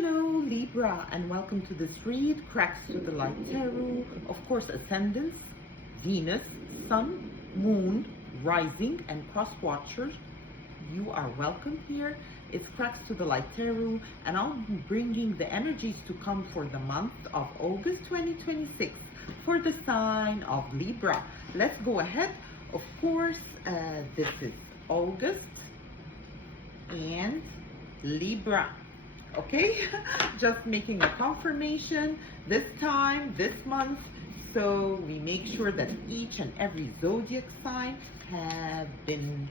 Hello Libra, and welcome to this read, Cracks to the Light Tarot. Of course, ascendants, Venus, Sun, Moon, Rising, and Cross Watchers. You are welcome here. It's Cracks to the Light Tarot, and I'll be bringing the energies to come for the month of August 2026 for the sign of Libra. Let's go ahead. Of course, this is August and Libra. Okay, just making a confirmation this time, this month, so we make sure that each and every zodiac sign have been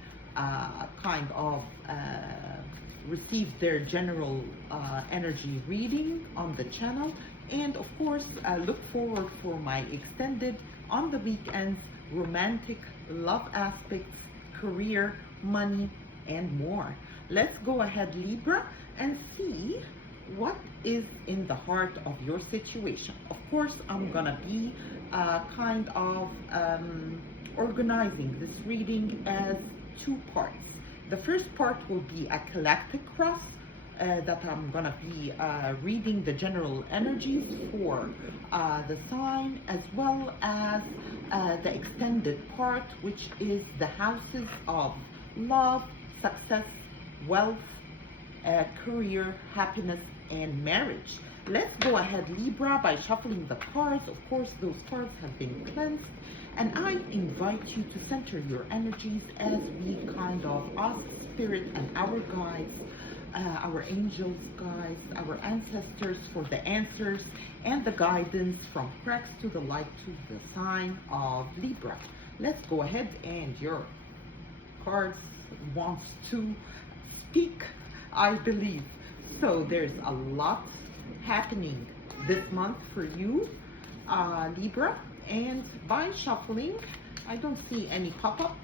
received their general energy reading on the channel. And of course, look forward for my extended on the weekends romantic love aspects, career, money, and more. Let's go ahead, Libra, and see what is in the heart of your situation. Of course, I'm gonna be organizing this reading as two parts. The first part will be a galactic cross that I'm gonna be reading the general energies for the sign, as well as the extended part, which is the houses of love, success, wealth, career, happiness, and marriage. Let's go ahead, Libra, by shuffling the cards. Of course, those cards have been cleansed, and I invite you to center your energies as we ask Spirit and our guides, our angels, guides, our ancestors for the answers and the guidance from Cracks to the Light to the sign of Libra. Let's go ahead, and your cards wants to speak, I believe. So there's a lot happening this month for you, Libra. And by shuffling, I don't see any pop-ups,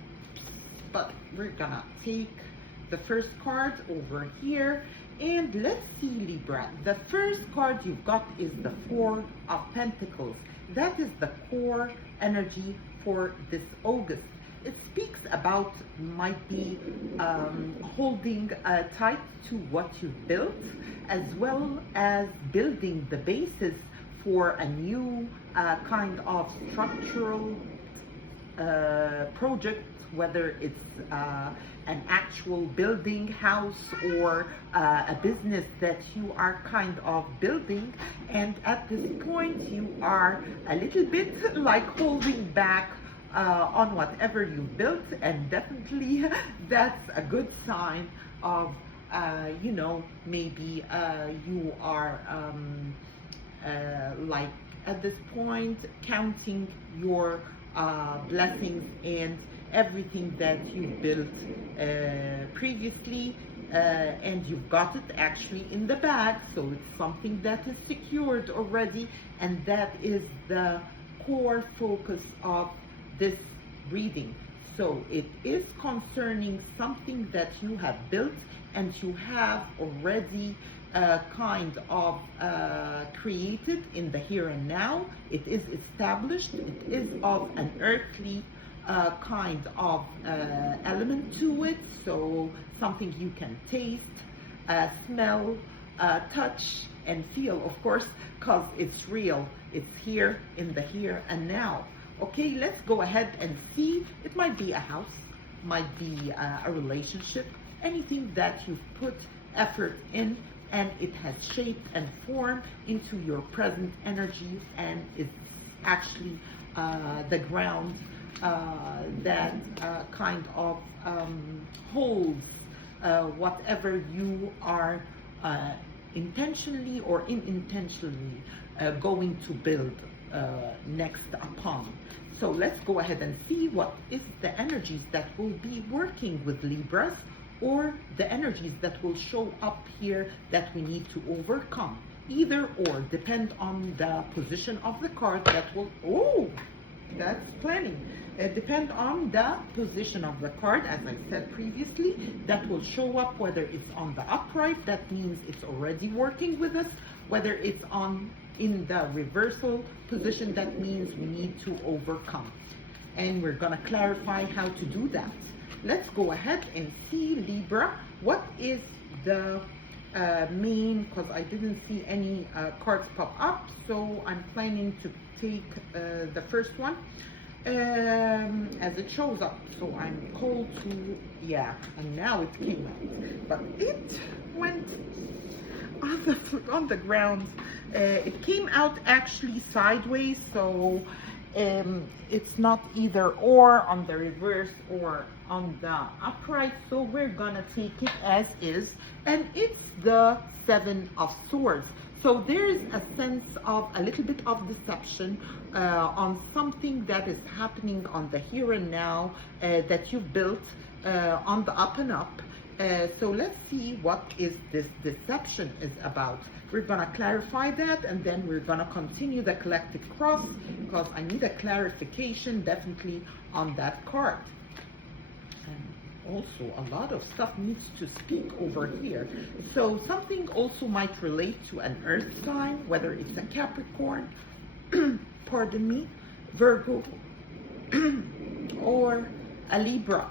but we're gonna take the first card over here. And let's see, Libra. The first card you've got is the Four of Pentacles. That is the core energy for this August. It speaks about might be holding tight to what you've built, as well as building the basis for a new structural project, whether it's an actual building, house, or a business that you are building. And at this point, you are a little bit like holding back on whatever you built, and definitely that's a good sign of maybe you are like at this point counting your blessings and everything that you built previously, and you've got it actually in the bag, so it's something that is secured already, and that is the core focus of this reading. So it is concerning something that you have built and you have already created in the here and now. It is established. It is of an earthly element to it. So something you can taste, smell, touch, and feel, of course, because it's real. It's here in the here and now. Okay, let's go ahead and see. It might be a house, might be a relationship, anything that you've put effort in, and it has shaped and formed into your present energy, and it's actually the ground that holds whatever you are intentionally or unintentionally going to build next upon. So let's go ahead and see what is the energies that will be working with Libras, or the energies that will show up here that we need to overcome. Either or, depend on the position of the card that will, that's plenty. Depend on the position of the card, as I said previously, that will show up, whether it's on the upright, that means it's already working with us, whether it's in the reversal position, that means we need to overcome. And we're gonna clarify how to do that. Let's go ahead and see, Libra, what is the main, because I didn't see any cards pop up, so I'm planning to take the first one as it shows up. So I'm called to, yeah, and now it came out, but it went on the ground. It came out actually sideways, so it's not either or on the reverse or on the upright, so we're gonna take it as is, and it's the Seven of Swords. So there is a sense of a little bit of deception on something that is happening on the here and now that you've built on the up and up. So let's see what is this deception is about. We're gonna clarify that, and then we're gonna continue the collective cross, because I need a clarification definitely on that card. And also a lot of stuff needs to speak over here. So something also might relate to an earth sign, whether it's a Capricorn, pardon me, Virgo, or a Libra,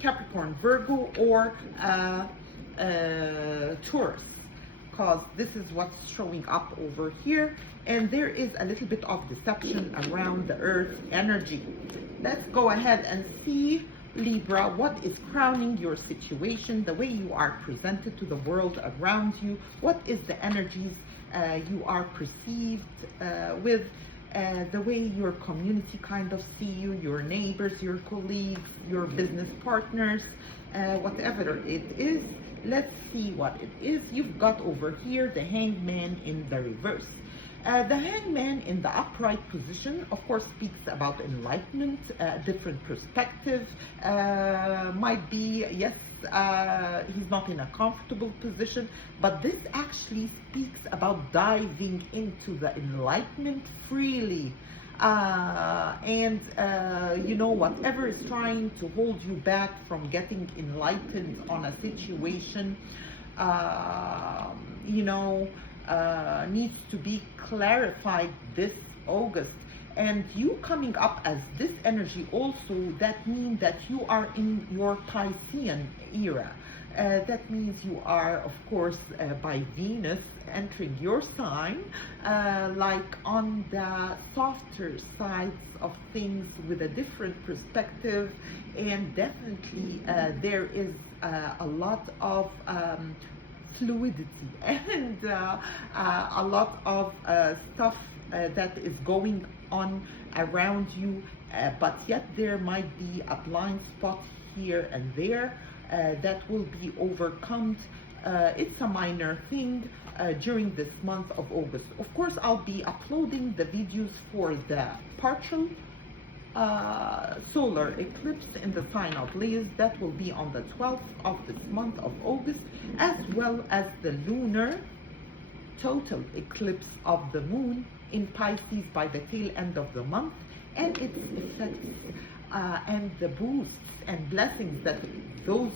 Capricorn, Virgo, or Taurus, because this is what's showing up over here, and there is a little bit of deception around the earth energy. Let's go ahead and see, Libra, what is crowning your situation, the way you are presented to the world around you, what is the energies you are perceived with, the way your community kind of see you, your neighbors, your colleagues, your business partners, whatever it is. Let's see what it is. You've got over here the Hangman in the reverse. The Hangman in the upright position, of course, speaks about enlightenment, different perspective. Might be, yes, he's not in a comfortable position, but this actually speaks about diving into the enlightenment freely. You know, whatever is trying to hold you back from getting enlightened on a situation, you know, needs to be clarified this August. And you coming up as this energy also, that means that you are in your Piscean era. That means you are, of course, by Venus entering your sign, like on the softer sides of things with a different perspective, and definitely there is a lot of fluidity and a lot of stuff that is going on around you, but yet there might be a blind spot here and there that will be overcome. It's a minor thing during this month of August. Of course, I'll be uploading the videos for the partial solar eclipse in the sign of Leo. That will be on the 12th of this month of August, as well as the lunar total eclipse of the moon in Pisces by the tail end of the month, and its effects and the boosts and blessings that those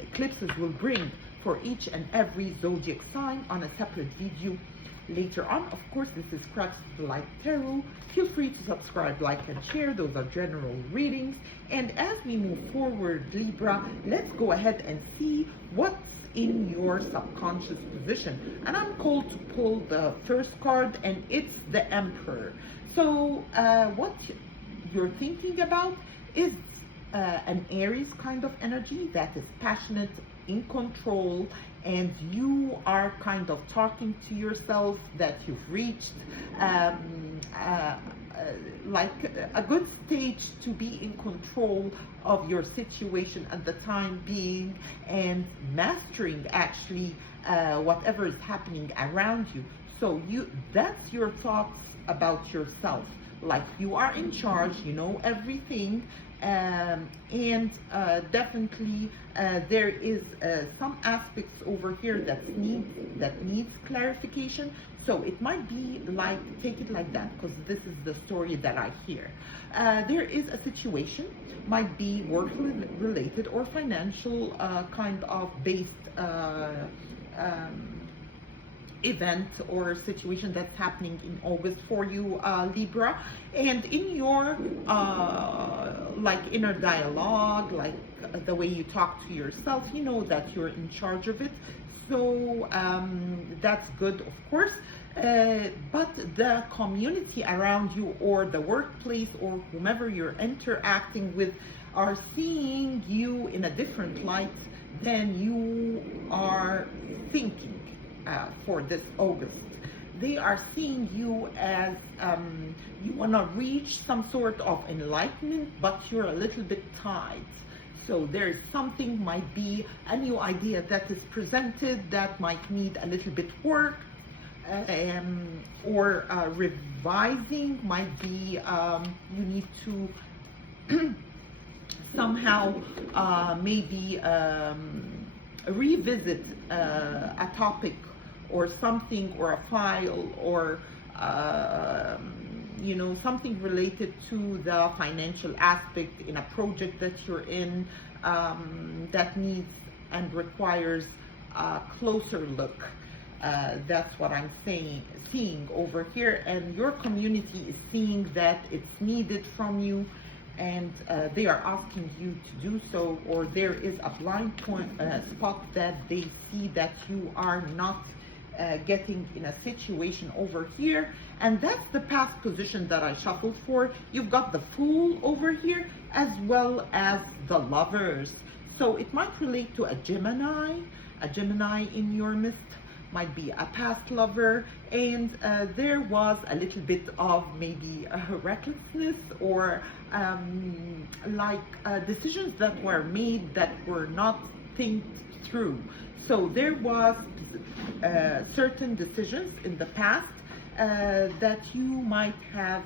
eclipses will bring for each and every zodiac sign on a separate video later on. Of course, this is Cracks of the Light Tarot. Feel free to subscribe, like, and share. Those are general readings. And as we move forward, Libra, let's go ahead and see what's in your subconscious position. And I'm called to pull the first card, and it's the Emperor. So what you're thinking about is an Aries kind of energy that is passionate, in control, and you are kind of talking to yourself that you've reached like a good stage to be in control of your situation at the time being, and mastering actually whatever is happening around you. So that's your thoughts about yourself, like you are in charge, you know everything. Definitely there is some aspects over here that needs clarification. So it might be like, take it like that, because this is the story that I hear. There is a situation, might be work related or financial kind of based event or situation that's happening in August for you, Libra. And in your like inner dialogue, like the way you talk to yourself, you know that you're in charge of it. So that's good, of course. But the community around you, or the workplace, or whomever you're interacting with, are seeing you in a different light than you are thinking for this August. They are seeing you as you want to reach some sort of enlightenment, but you're a little bit tied. So there's something, might be a new idea that is presented that might need a little bit work, or revising, might be you need to somehow maybe revisit a topic or something, or a file, or you know, something related to the financial aspect in a project that you're in, that needs and requires a closer look. That's what I'm seeing over here, and your community is seeing that it's needed from you, and they are asking you to do so, or there is a blind point spot that they see that you are not getting in a situation over here. And that's the past position that I shuffled for. You've got the Fool over here, as well as the Lovers. So it might relate to a Gemini in your midst, might be a past lover, and there was a little bit of maybe recklessness, or decisions that were made that were not think through. So there was certain decisions in the past that you might have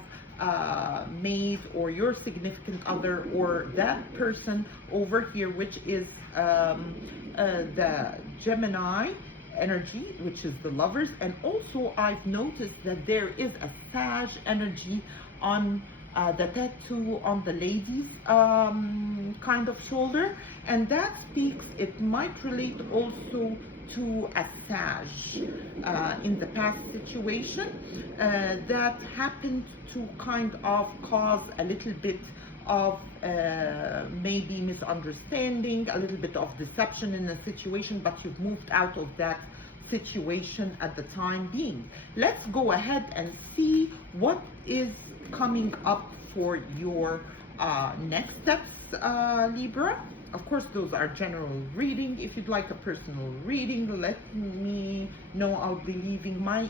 made, or your significant other, or that person over here, which is the Gemini energy, which is the Lovers. And also I've noticed that there is a Sag energy on the tattoo on the lady's kind of shoulder, and that speaks, it might relate also to a Sag in the past situation that happened to kind of cause a little bit of maybe misunderstanding, a little bit of deception in a situation, but you've moved out of that situation at the time being. Let's go ahead and see what is coming up for your next steps, Libra. Of course, those are general reading. If you'd like a personal reading, let me know. I'll be leaving my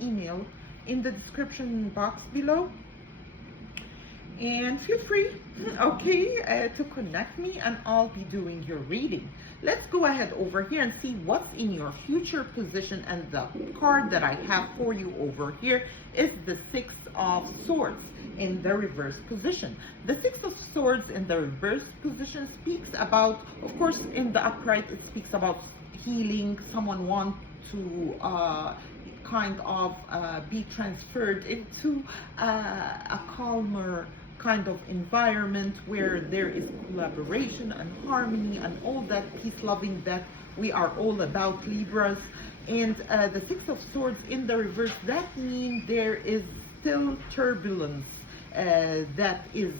email in the description box below. And feel free, okay, to connect me, and I'll be doing your reading. Let's go ahead over here and see what's in your future position. And the card that I have for you over here is the Six of Swords in the reverse position. The Six of Swords in the reverse position speaks about, of course, in the upright, it speaks about healing. Someone wants to kind of be transferred into a calmer kind of environment where there is collaboration and harmony and all that peace loving that we are all about, Libras. And the Six of Swords in the reverse, that means there is still turbulence that is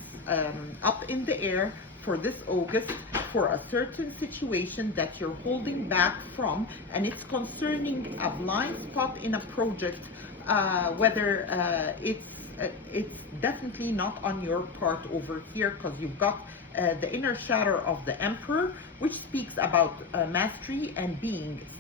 up in the air for this August, for a certain situation that you're holding back from, and it's concerning a blind spot in a project, whether it's definitely not on your part over here, because you've got the inner shadow of the Emperor, which speaks about mastery and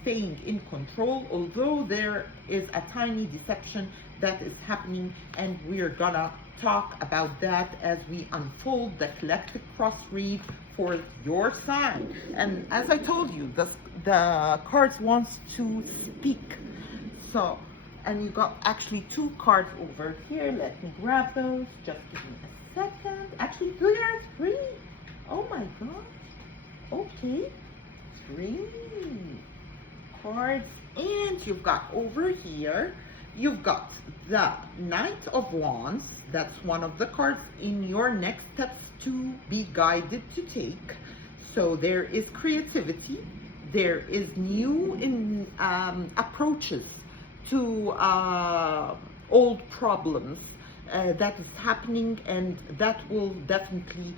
staying in control, although there is a tiny deception that is happening, and we're gonna talk about that as we unfold the collective cross read for your sign. And as I told you, the cards wants to speak. So, and you got actually two cards over here. Let me grab those. Just give me a second. Actually, there are three. Oh my gosh. Okay. Three cards. And you've got over here, you've got the Knight of Wands. That's one of the cards in your next steps to be guided to take. So there is creativity. There is new approaches to old problems. that is happening, and that will definitely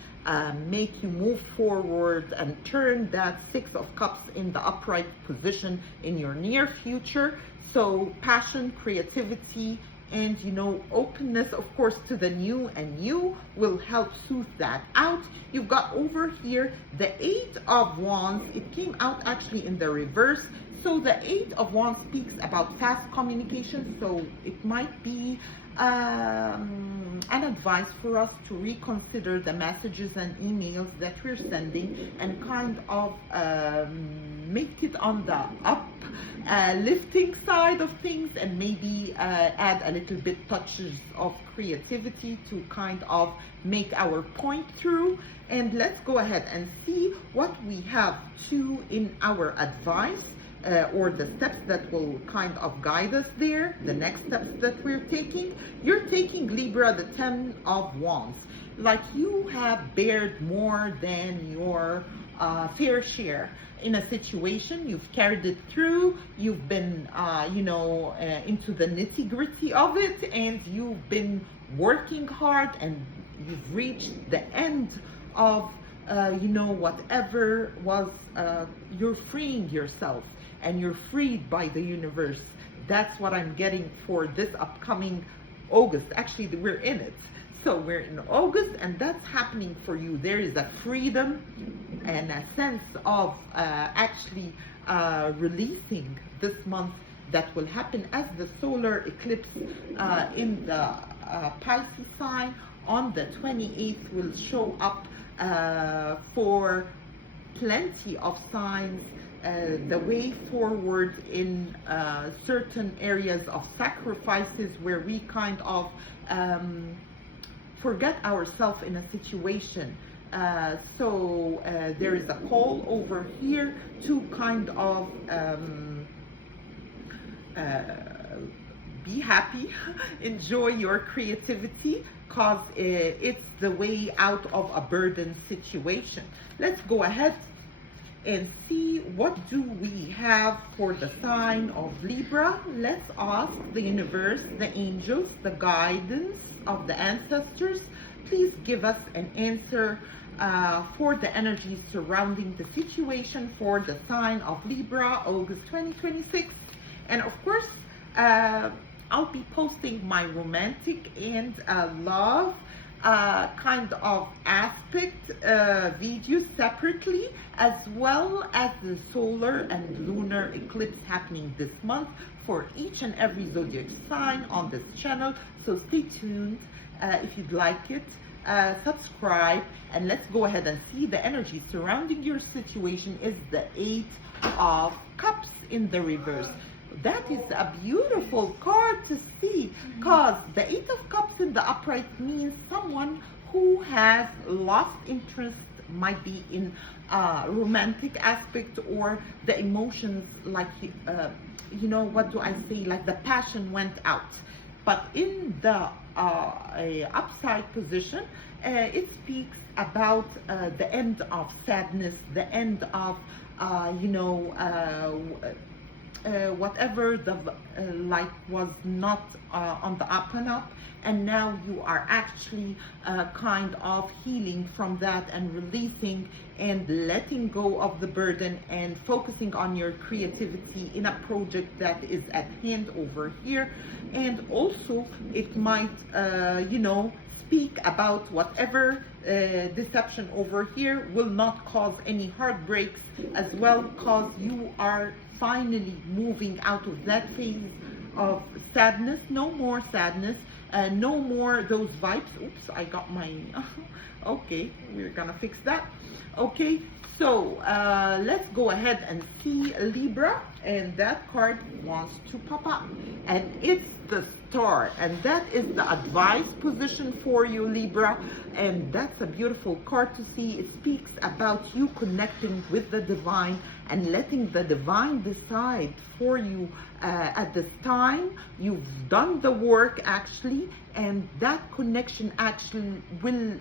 make you move forward and turn that Six of Cups in the upright position in your near future. So passion, creativity, and openness, of course, to the new and you will help soothe that out. You've got over here the Eight of Wands. It came out actually in the reverse. So the Eight of Wands speaks about fast communication, so it might be an advice for us to reconsider the messages and emails that we're sending and kind of make it on the lifting side of things, and maybe add a little bit touches of creativity to kind of make our point through. And let's go ahead and see what we have to in our advice, or the steps that will kind of guide us there, the next steps that we're taking. You're taking, Libra, the Ten of Wands. Like, you have bared more than your fair share in a situation. You've carried it through. You've been, into the nitty-gritty of it, and you've been working hard, and you've reached the end of, whatever was, you're freeing yourself, and you're freed by the universe. That's what I'm getting for this upcoming August. Actually, we're in it. So we're in August, and that's happening for you. There is a freedom and a sense of actually releasing this month that will happen as the solar eclipse in the Pisces sign on the 28th will show up for plenty of signs. The way forward in certain areas of sacrifices where we kind of forget ourselves in a situation. So there is a call over here to kind of be happy, enjoy your creativity, cause it's the way out of a burden situation. Let's go ahead and see what do we have for the sign of Libra. Let's ask the universe, the angels, the guidance of the ancestors. Please give us an answer for the energies surrounding the situation for the sign of Libra, August 2026. And of course, I'll be posting my romantic and love kind of aspect videos separately, as well as the solar and lunar eclipse happening this month for each and every zodiac sign on this channel. So stay tuned if you'd like it. Subscribe, and let's go ahead and see the energy surrounding your situation is the Eight of Cups in the reverse. That is a beautiful card to see, because the Eight of Cups in the upright means someone who has lost interest, might be in romantic aspect, or the emotions, like what do I say, like the passion went out. But in the upside position, it speaks about the end of sadness, the end of whatever the like was not on the up and up, and now you are actually kind of healing from that and releasing and letting go of the burden and focusing on your creativity in a project that is at hand over here. And also it might speak about whatever deception over here will not cause any heartbreaks as well, because you are finally moving out of that phase of sadness. No more sadness, no more those vibes. Oops, I got my okay, we're gonna fix that. Okay, so let's go ahead and see Libra, and that card wants to pop up, and it's the Star, and that is the advice position for you, Libra. And that's a beautiful card to see. It speaks about you connecting with the divine and letting the divine decide for you at this time. You've done the work actually, and that connection actually will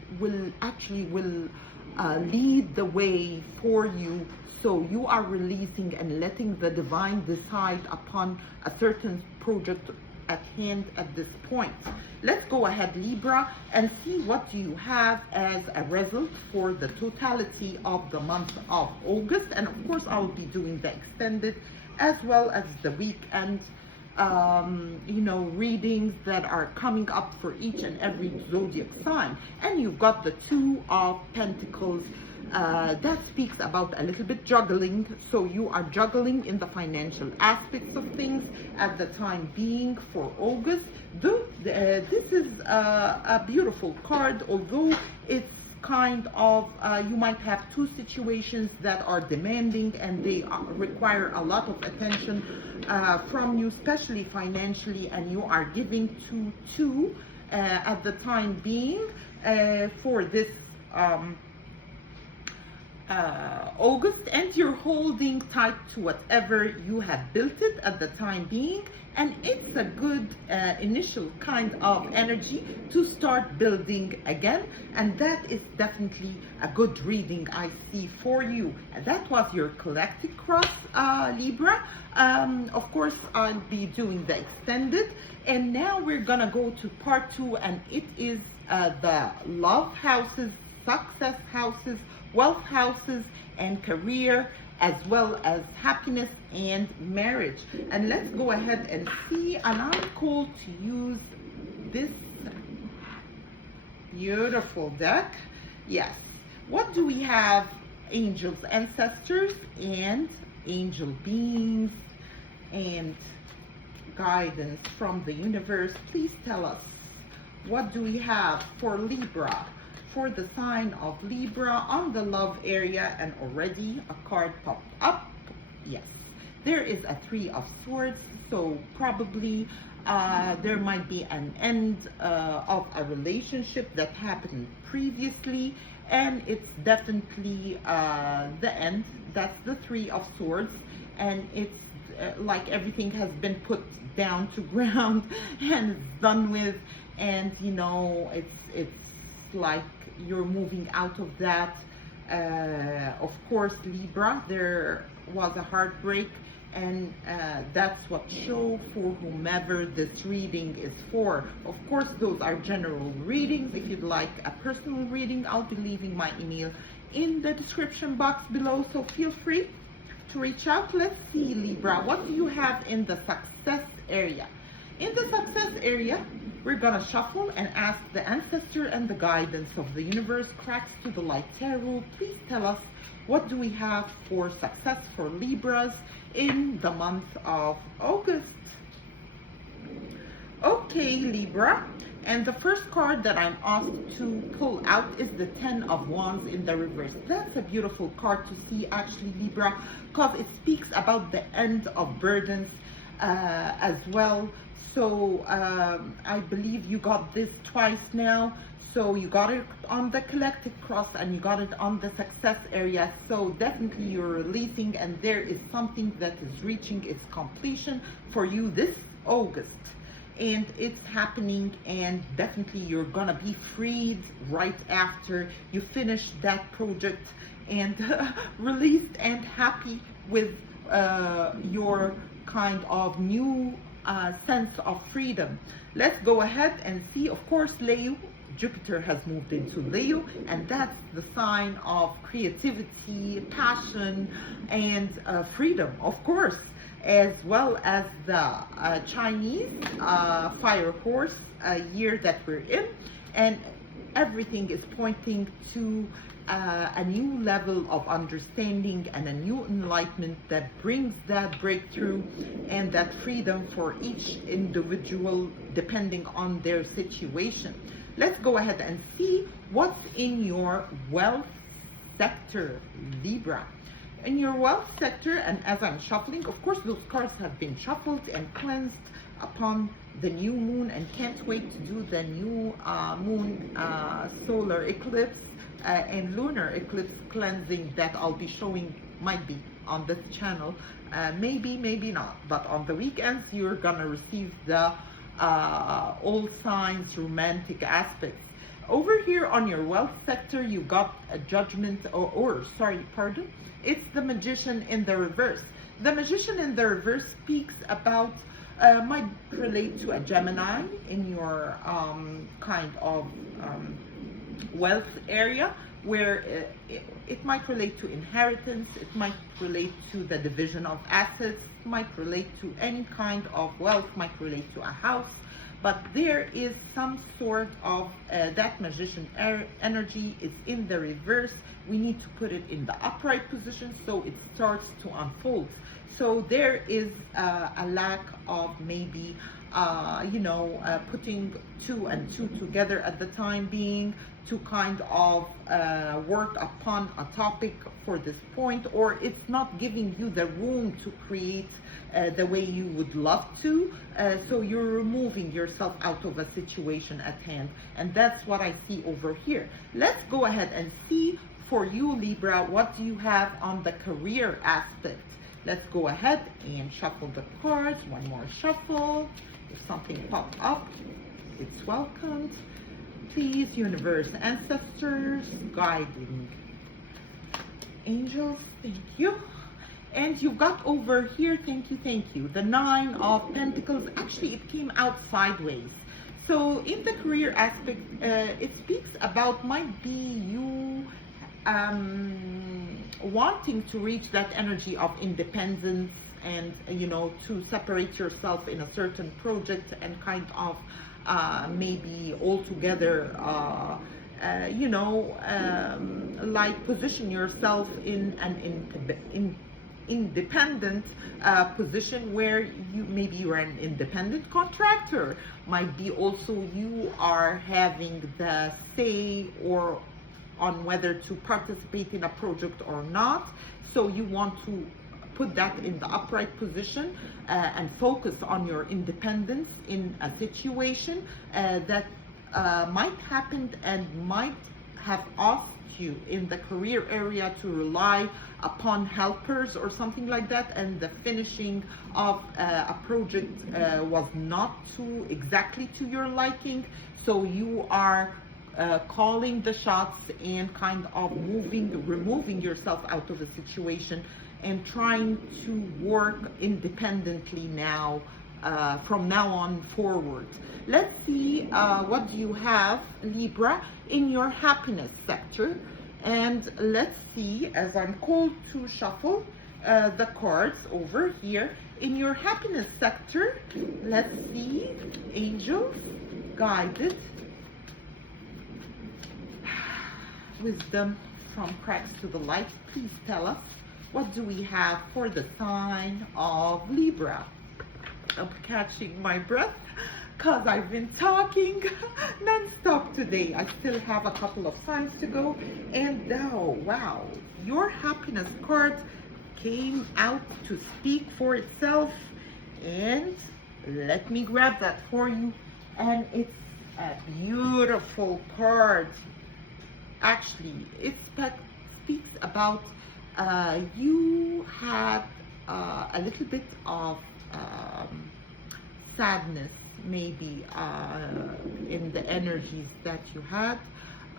lead the way for you. So you are releasing and letting the divine decide upon a certain project at hand at this point. Let's go ahead, Libra, and see what you have as a result for the totality of the month of August. And of course, I will be doing the extended as well as the weekend readings that are coming up for each and every zodiac sign. And you've got the Two of Pentacles. That speaks about a little bit juggling. So you are juggling in the financial aspects of things at the time being for August. Though this is a beautiful card, although it's kind of you might have two situations that are demanding and they require a lot of attention from you, especially financially, and you are giving to two at the time being for this August, and you're holding tight to whatever you have built it at the time being, and it's a good initial kind of energy to start building again, and that is definitely a good reading I see for you. And that was your collective cross, Libra. Of course, I'll be doing the extended, and now we're gonna go to part 2, and it is the love houses, success houses, wealth houses, and career, as well as happiness and marriage. And let's go ahead and see, and I'm called to use this beautiful deck. Yes, what do we have? Angels, ancestors, and angel beings, and guidance from the universe. Please tell us, what do we have for Libra, for the sign of Libra on the love area? And already a card popped up. Yes, there is a Three of Swords, so probably there might be an end of a relationship that happened previously, and it's definitely the end. That's the Three of Swords, and it's like everything has been put down to ground and it's done with, and it's like you're moving out of that. Of course, Libra, there was a heartbreak, and that's what show for whomever this reading is for. Of course, those are general readings. If you'd like a personal reading, I'll be leaving my email in the description box below, so feel free to reach out. Let's see, Libra, what do you have in the success area? In the success area, we're gonna shuffle and ask the ancestor and the guidance of the universe. Cracks to the light tarot, please tell us, what do we have for success for Libras in the month of August? Okay, Libra, and the first card that I'm asked to pull out is the Ten of Wands in the reverse. That's a beautiful card to see, actually, Libra, because it speaks about the end of burdens as well. So I believe you got this twice now. So you got it on the collective cross and you got it on the success area. So definitely you're releasing, and there is something that is reaching its completion for you this August. And it's happening, and definitely you're gonna be freed right after you finish that project and released and happy with your kind of new sense of freedom. Let's go ahead and see. Of course, Leo, Jupiter has moved into Leo, and that's the sign of creativity, passion, and freedom, of course, as well as the Chinese fire horse year that we're in, and everything is pointing to a new level of understanding and a new enlightenment that brings that breakthrough and that freedom for each individual depending on their situation. Let's go ahead and see what's in your wealth sector, Libra. In your wealth sector, and as I'm shuffling, of course those cards have been shuffled and cleansed upon the new moon, and can't wait to do the new moon solar eclipse and lunar eclipse cleansing that I'll be showing, might be on this channel, maybe not, but on the weekends you're gonna receive the all signs romantic aspects. Over here on your wealth sector, you got a judgment, it's the Magician in the reverse. The Magician in the reverse speaks about might relate to a Gemini in your kind of wealth area, where it might relate to inheritance, it might relate to the division of assets, might relate to any kind of wealth, might relate to a house. But there is some sort of that magician energy is in the reverse. We need to put it in the upright position so it starts to unfold. So there is a lack of maybe putting two and two together at the time being to kind of work upon a topic for this point, or it's not giving you the room to create the way you would love to. So you're removing yourself out of a situation at hand. And that's what I see over here. Let's go ahead and see for you, Libra, what do you have on the career aspect? Let's go ahead and shuffle the cards. One more shuffle. If something pops up, it's welcomed. Please, universe, ancestors, guiding angels, thank you. And you've got over here, thank you, the Nine of Pentacles. Actually, it came out sideways. So in the career aspect, it speaks about might be you wanting to reach that energy of independence and, to separate yourself in a certain project and kind of maybe altogether, like position yourself in an independent position where maybe you're an independent contractor. Might be also you are having the say or on whether to participate in a project or not. So you want to put that in the upright position and focus on your independence in a situation that might happen and might have asked you in the career area to rely upon helpers or something like that, and the finishing of a project was not exactly to your liking. So you are calling the shots and kind of removing yourself out of a situation and trying to work independently now, from now on forward. Let's see what do you have, Libra, in your happiness sector. And let's see, as I'm called to shuffle the cards over here, in your happiness sector, let's see, angels, guided, wisdom from cracks to the light. Please tell us, what do we have for the sign of Libra? I'm catching my breath because I've been talking non-stop today. I still have a couple of signs to go. And oh, wow, your happiness card came out to speak for itself. And let me grab that for you. And it's a beautiful card. Actually, it speaks about you had a little bit of sadness maybe in the energies that you had.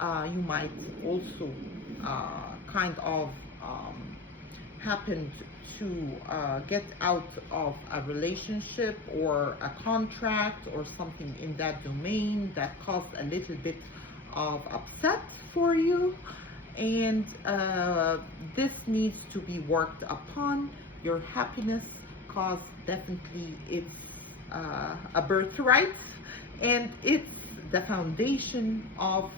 You might also kind of happened to get out of a relationship or a contract or something in that domain that caused a little bit of upset for you, and this needs to be worked upon. Your happiness, cause definitely it's a birthright, and it's the foundation of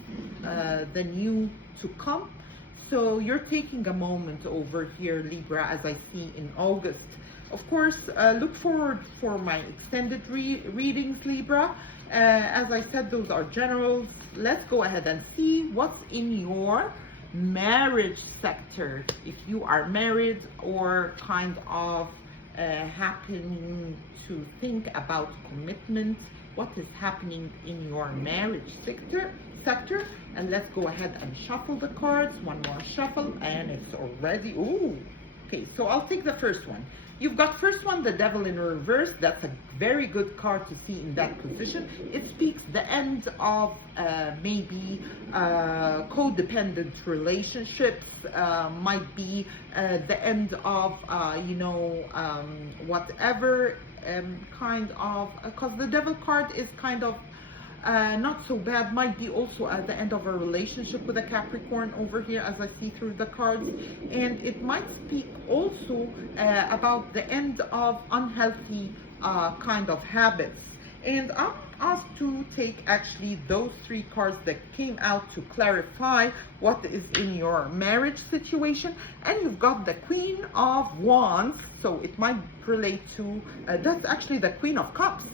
the new to come. So you're taking a moment over here, Libra, as I see in August. Of course, look forward for my extended readings, Libra. As I said, those are generals. Let's go ahead and see what's in your marriage sector. If you are married or kind of happen to think about commitment, what is happening in your marriage sector. And let's go ahead and shuffle the cards. One more shuffle, and it's already, ooh. Okay, so I'll take the first one. You've got first one, the Devil in reverse. That's a very good card to see in that position. It speaks the end of maybe codependent relationships, might be the end of, whatever kind of, because the devil card is kind of not so bad, might be also at the end of a relationship with a Capricorn over here as I see through the cards, and it might speak also about the end of unhealthy kind of habits. And I'm asked to take actually those three cards that came out to clarify what is in your marriage situation. And you've got the Queen of Wands, so it might relate to, that's actually the Queen of Cups.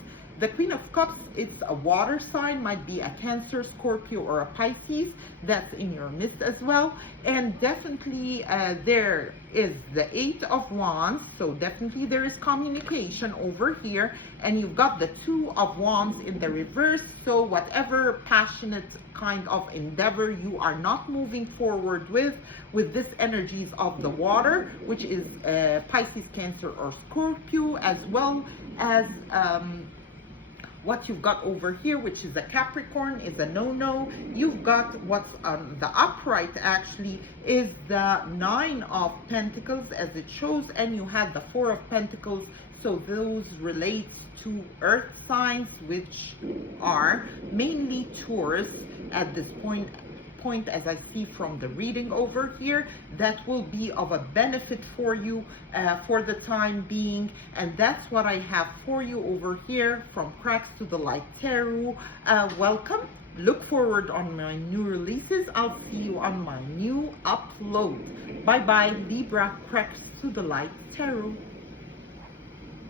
The Queen of Cups, it's a water sign, might be a Cancer, Scorpio, or a Pisces. That's in your midst as well. And definitely there is the Eight of Wands, so definitely there is communication over here. And you've got the Two of Wands in the reverse, so whatever passionate kind of endeavor you are not moving forward with this energies of the water, which is Pisces, Cancer, or Scorpio, as well as what you've got over here, which is a Capricorn, is a no-no. You've got what's on the upright actually is the Nine of Pentacles as it shows, and you have the Four of Pentacles. So those relate to earth signs, which are mainly Taurus at this point as I see from the reading over here. That will be of a benefit for you for the time being, and that's what I have for you over here from Cracks to the Light Tarot. Welcome. Look forward on my new releases. I'll see you on my new upload. Bye bye, Libra. Cracks to the Light Tarot.